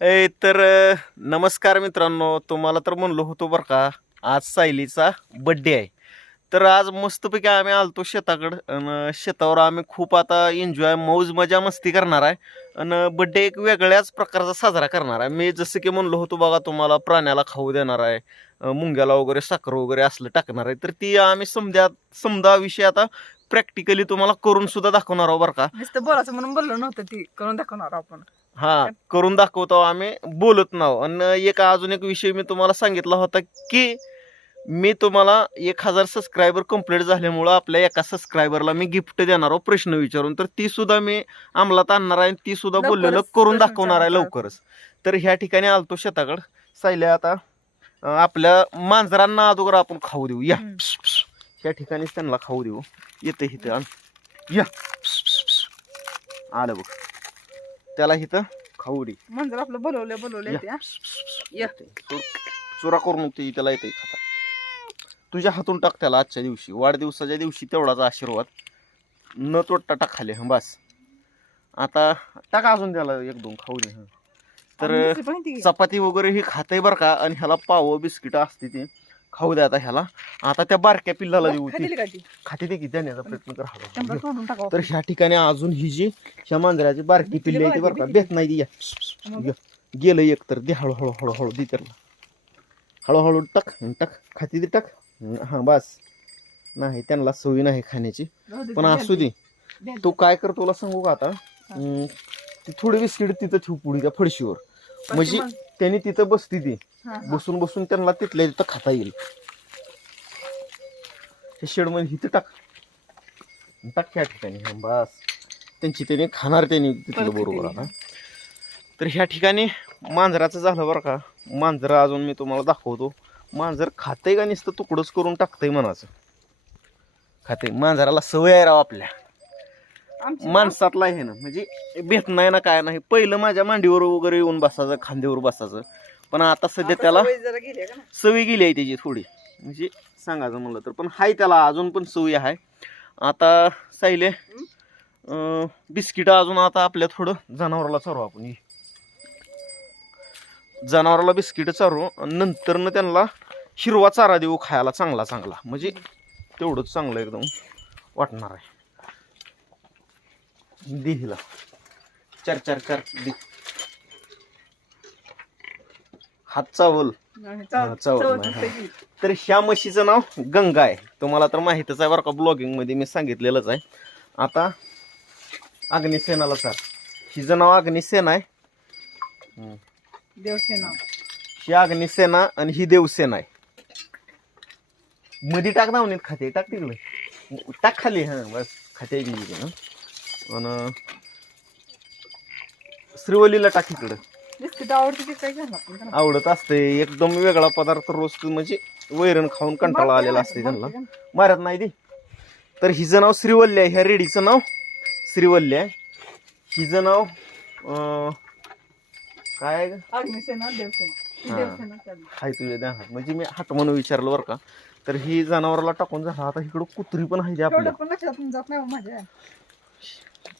नमस्कार मित्रांनो, तुम्हाला तर म्हणलो होतो बरं का, आज सायलीचा बड्डे आहे. तर आज मस्तपैकी आम्ही आलतो शेताकडं आणि शेतावर आम्ही खूप आता एन्जॉय मौज मजा मस्ती करणार आहे. आणि बड्डे एक वेगळ्याच प्रकारचा साजरा करणार आहे. मी जसं की म्हणलो होतो बघा तुम्हाला, प्राण्याला खाऊ देणार आहे, मुंग्याला वगैरे साखर वगैरे असलं टाकणार आहे. तर ती आम्ही समजा विषय आता प्रॅक्टिकली तुम्हाला करून सुद्धा दाखवणार आहोत बरं का. नुसतं बोलायचं म्हणून बोललो नव्हतं, ती करून दाखवणार आपण. हा, करून दाखवतो आम्ही, बोलत नाव. आणि अजून एक विषय मी तुम्हाला सांगितला होता की मी तुम्हाला 1000 सबस्क्रायबर कंप्लीट झाल्यामुळं आपल्या एका सबस्क्रायबरला मी गिफ्ट देणार आहोत प्रश्न विचारून. तर ती सुद्धा मी अंमलात आणणार आहे, ती सुद्धा बोललेलं लवकरच करून प्रश्न दाखवणार आहे विचारणार. लवकरच. तर ह्या ठिकाणी आलतो शेताकडं. सायल्या आता आपल्या मांजरांना अगोदर आपण खाऊ देऊ या. ह्या ठिकाणीच त्यांना खाऊ देऊ. येते इथं आण. या आलं बघ, त्याला इथं खाऊ दे. म्हणजे आपलं बोलवले या. ते, हा? या. चुरा करून ती त्याला येते खाता. तुझ्या हातून टाक त्याला आजच्या दिवशी, वाढदिवसाच्या दिवशी तेवढाच आशीर्वाद न तोडता टाक खाली. बस आता टाक अजून त्याला एक दोन खाऊ दे. तर आणि दुसरी पण ती घे. चपाती वगैरे ही खाते बरं का. आणि ह्याला पाव बिस्किट असते ती खाऊ द्या आता ह्याला. आता त्या बारक्या पिल्लाला देऊ, ती खातील का ती? खाते ते की देण्याचा प्रयत्न कर शंभर हळू. तोडून टाकावं. तर ह्या ठिकाणी अजून ही जी ह्या मांजराची बारकी पिल्ली आहे ती बरं का, बेत नाही दी. मग? गेलं एक तर दे हळूहळू हळूहळू दे त्याला. हळूहळू टाक टाक खाती दे टाक. हा बस. नाही त्यांना सवय नाही खाण्याची, राहू दे, पण ती असू दे. द्या. तू काय कर तुला सांगू का आता, ती थोडी बिस्किट तिथं ठेव पुढे त्या फडशीवर. म्हणजे मग- त्यांनी तिथं बसती ती, हा, हा. बसून बसून त्यांना तिथल्या तिथं खाता येईल. हे शेड मध्ये इथं टाक टाक ह्या ठिकाणी. बस त्यांची त्याने खाणार त्यांनी तिथलं परत बरोबर. तिथे आता तर ह्या ठिकाणी मांजराचं झालं बरं का. मांजर अजून मी तुम्हाला दाखवतो. मांजर खातंय का नुसतं तुकडच करून टाकतंय मनाचं. खाते मांजराला सवय आहे राव आपल्या आमची माणसातला आहे ना, म्हणजे भेट नाही ना काय नाही. पहिलं माझ्या मांडीवर वगैरे येऊन बसायचं, खांद्यावर बसायचं. पण आता सध्या आता त्याला सवय जरा गेली आहे का ना? सवय गेली आहे त्याची थोडी, म्हणजे सांगायचं म्हणलं तर. पण हाय त्याला अजून पण सवय आहे. आता सायले बिस्किट अजून आता आपल्या थोडं जनावराला चारू आपण. जनावराला बिस्किट चारू, नंतर न त्यांना हिरवा चारा देऊ खायला चांगला चांगला. म्हणजे तेवढंच चांगलं एकदम वाटणार आहे. दे हिला चार चार चार दे. हात चावल. नाही, चावत चावत नाही, नसते की. तर ह्या म्हशीचं नाव गंगा आहे. तुम्हाला तर माहितच आहे बरं का, ब्लॉगिंग मध्ये मी सांगितलेलंच आहे. आता अग्निसेनाला चार. हिचं नाव अग्निसेना आहे. देवसेना. ही अग्निसेना आणि ही देवसेना आहे. मध्ये टाक दावणीत खाते, टाक तिकडे टाक खाली. हा बस खाते ना. आणि श्रीवलीला टाक इकडं. बिस्किट आवडते ते काय घालणार आपण त्याला? आवडत असते एकदम वेगळा पदार्थ रोज, म्हणजे वैरण खाऊन कंटाळा आलेला असते त्यांना. मारत नाही ती. तर हिचं नाव श्रीवल्ली आहे. ह्या रेडीचं नाव श्रीवल्ली आहे. हिचं नाव काय आहे ग? अग्निसेना देवसेना. ती हा. देवसेना चालली. हाय तुझ्या ध्यानात, म्हणजे मी हात म्हणून विचारलं बरं का. तर ही जनावराला टाकून झाला. आता इकडं कुत्री पण आहे आपल्या एवढं पण लक्षात जात नाही हो माझ्या.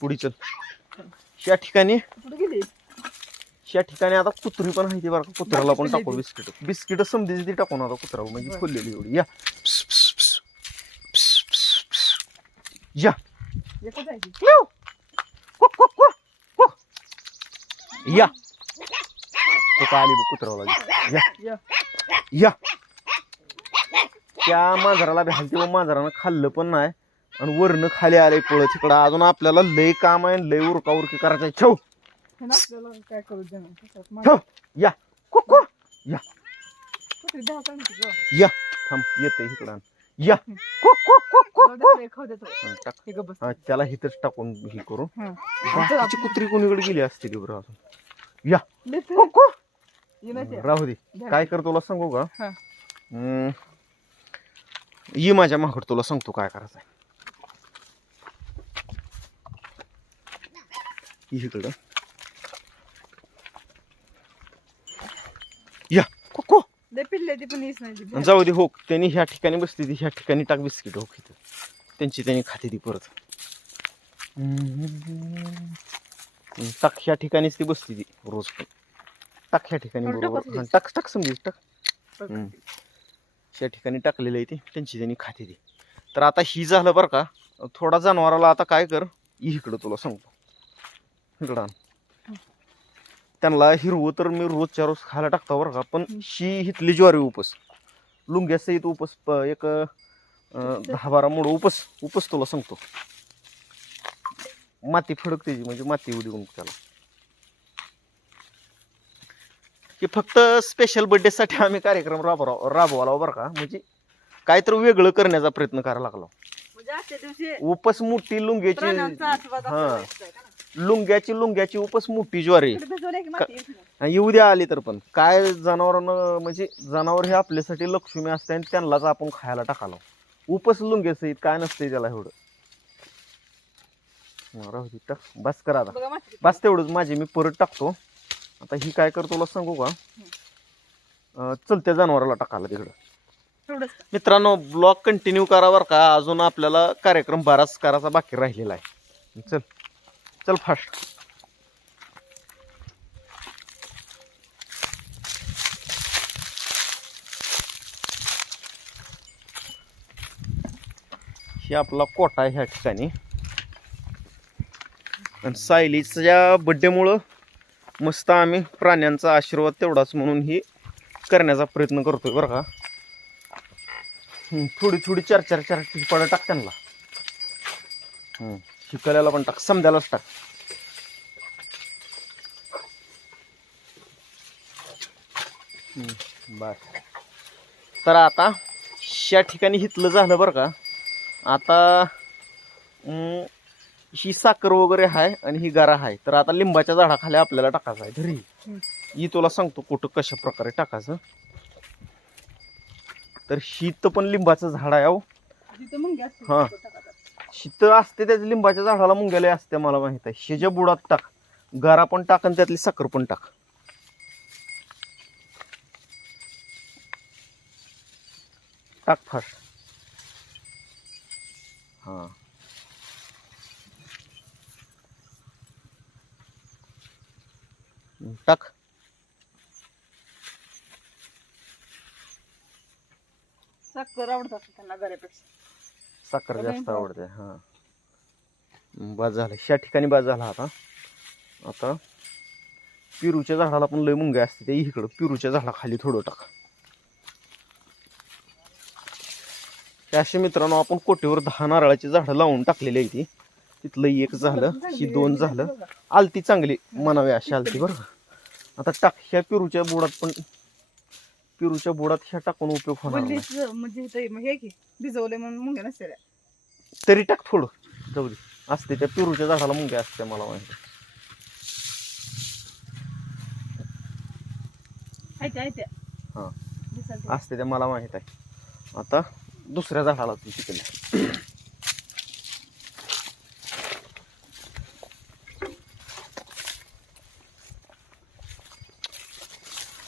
पुढीच. या ठिकाणी कुठे गेली? आता कुत्री पण आहे ती बरं का. कुत्र्याला पण टाकू बिस्किट. बिस्किट समजायची ती टाकून आता कुत्रा म्हणजे बरं. खोललेली एवढी. या या एकच आहे ती. या तो का आली बघ कुत्र्याला. या या. या त्या मांजराला बी हलते, मांजरानं खाल्लं पण नाही आणि वरनं खाली आले पळत. तिकडं अजून आपल्याला लय काम आहे, लय उरका उरकी करायचं आहे. छव हे ना आपल्याला काय करू देणार? तसंच छव माझं. या कुकू या कुठे द्या का नाही गं? या थांब येते इकडं. या कुकू जाऊ दे, खाऊ देतो. टाक. हे गं बस. हा, त्याला हिथंच टाकून हे करू. हं. बाकीची कुत्री कोणीकडे गेली असते की बरं अजून. या लेते. कुकू ये ना ते. राहू दे. काय कर तुला सांगू का, हं. ये माझ्या मागड तुला सांगतो काय करायचं आहे. इकडं या कुकू. लय पिल्ले ती पण येस नाही ती. जाऊ दे हो. त्यांनी ह्या ठिकाणी बसते ती, ह्या ठिकाणी टाक बिस्किट हो इथं. त्यांची त्यांनी खाते ती परत. टाक ह्या ठिकाणीच ती बसते ती रोज पण. टाक ह्या ठिकाणी थोडं बरोबर टाकू हा, दे. टाक समजेल टाक त्या ठिकाणी टाकलेलं आहे ते त्यांची त्यांनी खाते ती. तर आता ही झालं बरं का. थोडा जनावराला आता काय कर इकडं तुला सांगतो इकडं आण. त्यांना हिरवं तर मी रोजच्या रोज खायला टाकतो बरं का, पण ही हिथली ज्वारी उपस लुंग्यासहित उपस एक 10-12 मोड उपस तुला सांगतो. माती फडक त्याची म्हणजे माती येऊ देऊन त्याला. की फक्त स्पेशल बर्थडे साठी आम्ही कार्यक्रम राबवला बरं का, म्हणजे काहीतरी वेगळं करण्याचा प्रयत्न करायला लागलो. म्हणजे आजच्या दिवशी उपस मोठी लुंग्याची प्राण्यांचा आशीर्वाद हा. आपल्याला भेटतोय का ना? लुंग्याची उपस मोठी ज्वारी इकडे भिजवलंय की माती येत नाही. येऊ द्या आली तर पण काय जनावरांना म्हणजे जनावर हे आपल्यासाठी लक्ष्मी असते आणि त्यांनाच आपण खायला टाकालो. उपस लुंग्यासहित काय नसतंय त्याला एवढं. राहू दे टाक बस करा आता बघा माती किती. बस तेवढंच माझी मी परत टाकतो. आता ही काय करतो तुला सांगू का, चलत्या जनावराला टाकायला तिकडं. थोडंच का? मित्रांनो ब्लॉग कंटिन्यू करा बरं का, अजून आपल्याला कार्यक्रम बराच करायचा बाकी राहिलेला आहे. चल चल फास्ट. ही आपला कोटा आहे ह्या ठिकाणी आणि सायलीच्या बड्डेमुळं मस्त आम्ही प्राण्यांचा आशीर्वाद तेवढाच म्हणून ही करण्याचा प्रयत्न करतोय बरं का. थोडी थोडी चार टिपाडं टाक त्यांना. शिकल्याला पण टाक समजायलाच टाक. बस तर आता या ठिकाणी हितलं झालं बरं का. आता ही साखर वगैरे आहे आणि ही गारा आहे. तर आता लिंबाच्या झाडाखाली आपल्याला टाकायचं आहे घरी. ही तुला सांगतो कुठं कशा प्रकारे टाकायचं. तर शीत पण लिंबाचं झाड आहे. तिथं मुंग्या असतील, हा. तिथं टाकायचं. शीत असते त्याच्या लिंबाच्या झाडाला मुंग्याला असते मला माहित आहे. शेजा बुडात टाक गारा पण टाक आणि त्यातली साखर पण टाक. टाक फास्ट. हा टाक. साखर आवडत असते त्यांना बऱ्यापेक्षा. साखर जास्त आवडते. हा बाद झालं ह्या ठिकाणी बाद झाला. आता पिरूच्या झाडाला पण लय मुंग्या असते ते इकडं पिरूच्या झाडाखाली थोडं टाक. असे मित्रांनो आपण कोटीवर 10 नारळाची झाडं लावून टाकलेली आहे ती. तिथलं एक झालं ही 2 झालं. आलती चांगली म्हणावी अशी आलती बरं का. आता टाक ह्या पिरूच्या बुडात ह्या टाकून उपयोग होणार नाही. वल्लीच म्हणजे इथं हे की भिजवले म्हणून मुंग्या नसते. तरी टाक थोडं जाऊ दे. असते त्या पिरूच्या झाडाला मुंग्या असते मला माहिती. हा असते त्या मला माहित आहे. आता दुसऱ्या झाडाला ती तिकडे.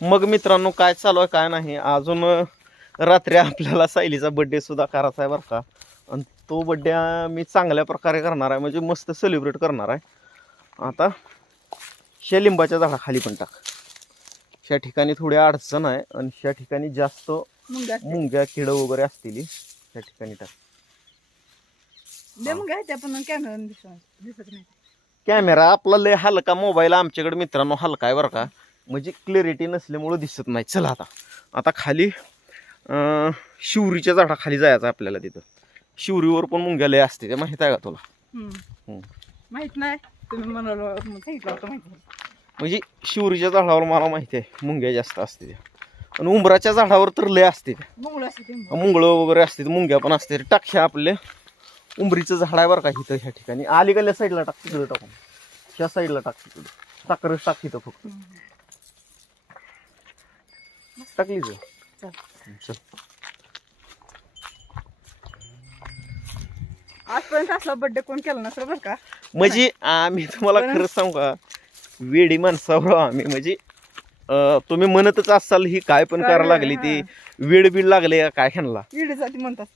मग मित्रांनो काय चालू आहे काय नाही. अजून रात्री आपल्याला सायलीचा बर्थडे सुद्धा करायचा आहे बरं का. आणि तो बर्थडे मी चांगल्या प्रकारे करणार आहे म्हणजे मस्त सेलिब्रेट करणार आहे. आता ह्या लिंबाच्या झाडाखाली पण टाक. ह्या ठिकाणी थोडी अडचण आहे आणि ह्या ठिकाणी जास्त मुंग्या किड वगैरे असतील. ह्या ठिकाणी टाक. मुंग्या आहेत पण कॅमेरा दिसत नाही. कॅमेरा आपला लय हलका मोबाईल आमच्याकडे मित्रांनो हलका आहे बरं का, म्हणजे क्लिअरिटी नसल्यामुळं दिसत नाही. चला आता खाली शिवरीच्या झाडाखाली जायचं आपल्याला. तिथं शिवरीवर पण मुंग्या लय असते ते माहित आहे का तुला. माहित नाही तुम्ही म्हणाला सांगितलं होतं माहिती. म्हणजे शिवरीच्या झाडावर मला माहिती आहे मुंग्या जास्त असते त्या. आणि उंबराच्या झाडावर तर लय असते त्या. मुंगळं वगैरे असते मुंग्या पण असते. टाक ह्या आपले उंबरीचं झाड आहे बरं का इथं ह्या ठिकाणी. अलीकडल्या साईडला टाक तिकडे टाकून ह्या साईडला टाक तिकडे. साखरच टाक इथं फक्त. टाकली चल. आजपर्यंत असला बर्थडे कोण केला नसेल बरं का. म्हणजे आम्ही तुम्हाला खरंच सांगू का वेडी माणसावर आम्ही म्हणजे तुम्ही म्हणतच असाल ही काय पण करायला लागली ती वेड बीड लागले का काय ह्यांना.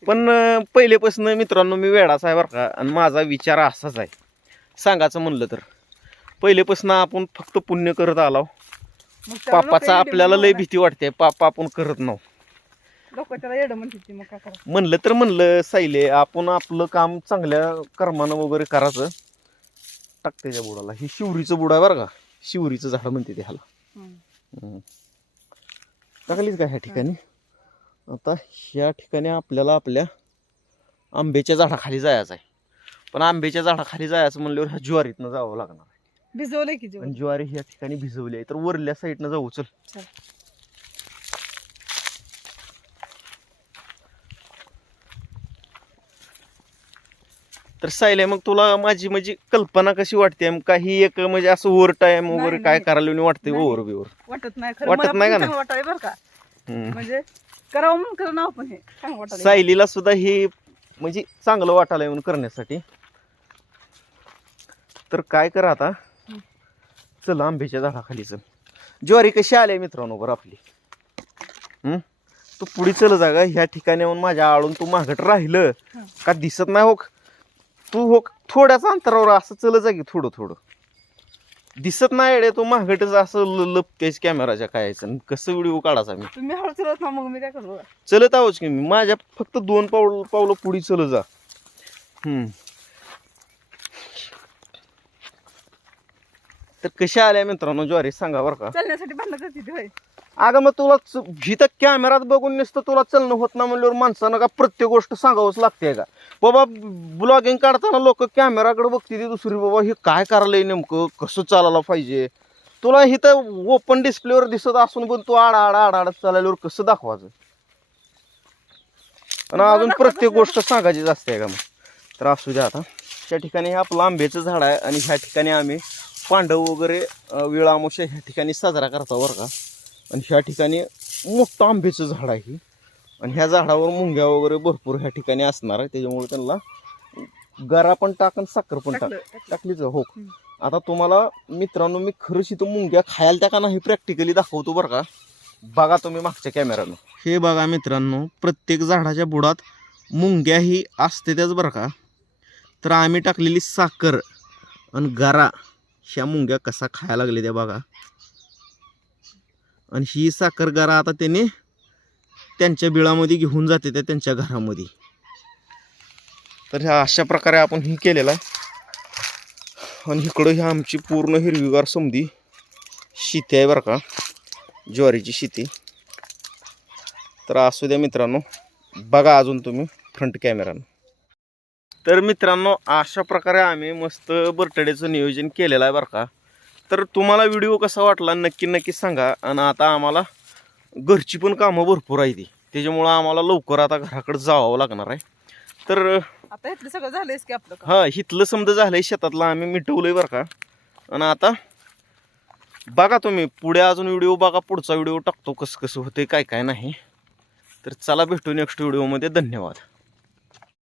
पण पहिलेपासून मित्रांनो मी वेडाच आहे बरं का. आणि माझा विचार असाच आहे सांगायचं म्हणलं तर पहिलेपासून आपण फक्त पुण्य करत आलो. मग त्याला लोकं पापाचा येडे आपल्याला लय म्हणतात. भीती वाटते, पाप आपण करत नाही. लोक त्याला येडं म्हणतात ती, मग काय करायचं. म्हणलं तर म्हणलं सायले, आपण आपलं काम चांगल्या कर्मानं वगैरे करायचं. टाक त्याच्या बुडाला. ही शिवरीचं बुड आहे बरं का, शिवरीचं झाड म्हणते ते ह्याला. हम्म. टाकलीच का ह्या ठिकाणी. आता ह्या ठिकाणी आपल्याला आपल्या आंब्याच्या झाडाखाली जायचं आहे. पण आंब्याच्या झाडाखाली जायचं म्हणल्यावर ह्या ज्वारीतनं जावं लागणार आहे. भिजवलंय की जेवण. आणि ज्वारी ह्या ठिकाणी भिजवली आहे, तर वरल्या साईडनं जाऊ. चल. चल. तर सायले, मग तुला माझी म्हणजे कल्पना कशी वाटते? काही एक म्हणजे असं ओव्हर टाइम वगैरे नाही, काय नाही. करायला वाटते? नाही. ओव्हर बिवर वाटत नाही खरं, वाटत मला नाही पण का चांगलं वाटायला बरं का. हम्म. म्हणजे करावं म्हणून करा नाव पण हे चांगलं वाटायला. सायलीला सुद्धा हे म्हणजे चांगलं वाटायला येऊन करण्यासाठी. तर काय करा आता, चल आंब्याच्या झाडाखाली चल. ज्वारी कशी आली मित्रांनो बरं आपली. तू पुढे चल जागा. ह्या ठिकाणी येऊन माझ्या आळून तू मागट राहिलं का दिसत नाही. हो तू हो थोड्याच अंतरावर असं चल जा की, थोडं थोडं दिसत नाही रे. तू मागटच असं लपतेस कॅमेराच्या काय. कसं व्हिडिओ काढायचा मी. तुम्ही हळू चलत ना, मग मी काय करू. चलत आहोच की मी. माझ्या फक्त 2 पावलं पुढे चल जा. तर कशा आल्या मित्रांनो ज्वारी सांगा बरं का. चालण्यासाठी भांडणं करते ती होय. अगं मग तुला जिथं कॅमेरात बघून नसतं तुला चलणं होत ना म्हणल्यावर माणसानं का प्रत्येक गोष्ट सांगावंच लागते का. बाबा ब्लॉगिंग काढताना लोक कॅमेराकडे बघते ती दुसरी, बाबा हे काय करायलंय नेमकं, कसं चालायला पाहिजे. तुला इथं ओपन डिस्प्लेवर दिसत असून पण तू आड चालल्यावर कसं दाखवायचं. आणि अजून प्रत्येक गोष्ट सांगायचीच असते का मग. तर असू द्या. आता त्या ठिकाणी हे आपलं आंब्याचं झाड आहे आणि ह्या ठिकाणी आम्ही पांडव वगैरे वेळा अमावस्या ह्या ठिकाणी साजरा करतो बरं का. आणि ह्या ठिकाणी मोठं आंब्याचं झाड आहे. आणि ह्या झाडावर मुंग्या वगैरे भरपूर ह्या ठिकाणी असणार आहे, त्याच्यामुळे त्यांना गरा पण टाक आणि साखर पण टाक. टाकलीच हो. आता तुम्हाला मित्रांनो मी खरंच इथं मुंग्या खायला त्या का नाही प्रॅक्टिकली दाखवतो बरं का. बघा तुम्ही मागच्या कॅमेऱ्यानं. हे बघा मित्रांनो, प्रत्येक झाडाच्या बुडात मुंग्या ही असते त्याच बरं का. तर आम्ही टाकलेली साखर आणि गरा ह्या मुंग्या कसा खायला लागले त्या बघा. आणि ही साखर गरा आता त्याने त्यांच्या बिळामध्ये घेऊन जाते त्या त्यांच्या घरामध्ये. तर ह्या अशा प्रकारे आपण ही केलेला आहे. आणि इकडं ह्या आमची पूर्ण हिरवीगार समधी शेती आहे बरं का, ज्वारीची शेती. तर असू द्या मित्रांनो, बघा अजून तुम्ही फ्रंट कॅमेरानं. तर मित्रांनो अशा प्रकारे आम्ही मस्त बर्थडेचं नियोजन केलेलं आहे बरं का. तर तुम्हाला व्हिडिओ कसा वाटला नक्की सांगा. आणि आता आम्हाला घरची पण कामं भरपूर आहे ती, त्याच्यामुळं आम्हाला लवकर आता घराकडे जावं लागणार आहे. तर आता इथलं सगळं झालंयच की आपलं काम. हा इथलं समजा झालंय, शेतातलं आम्ही मिटवलंय बरं का. आणि आता बघा तुम्ही पुढे अजून व्हिडिओ बघा, पुढचा व्हिडिओ टाकतो कसं कसं होतंय काय काय नाही. तर चला भेटू नेक्स्ट व्हिडिओमध्ये. धन्यवाद.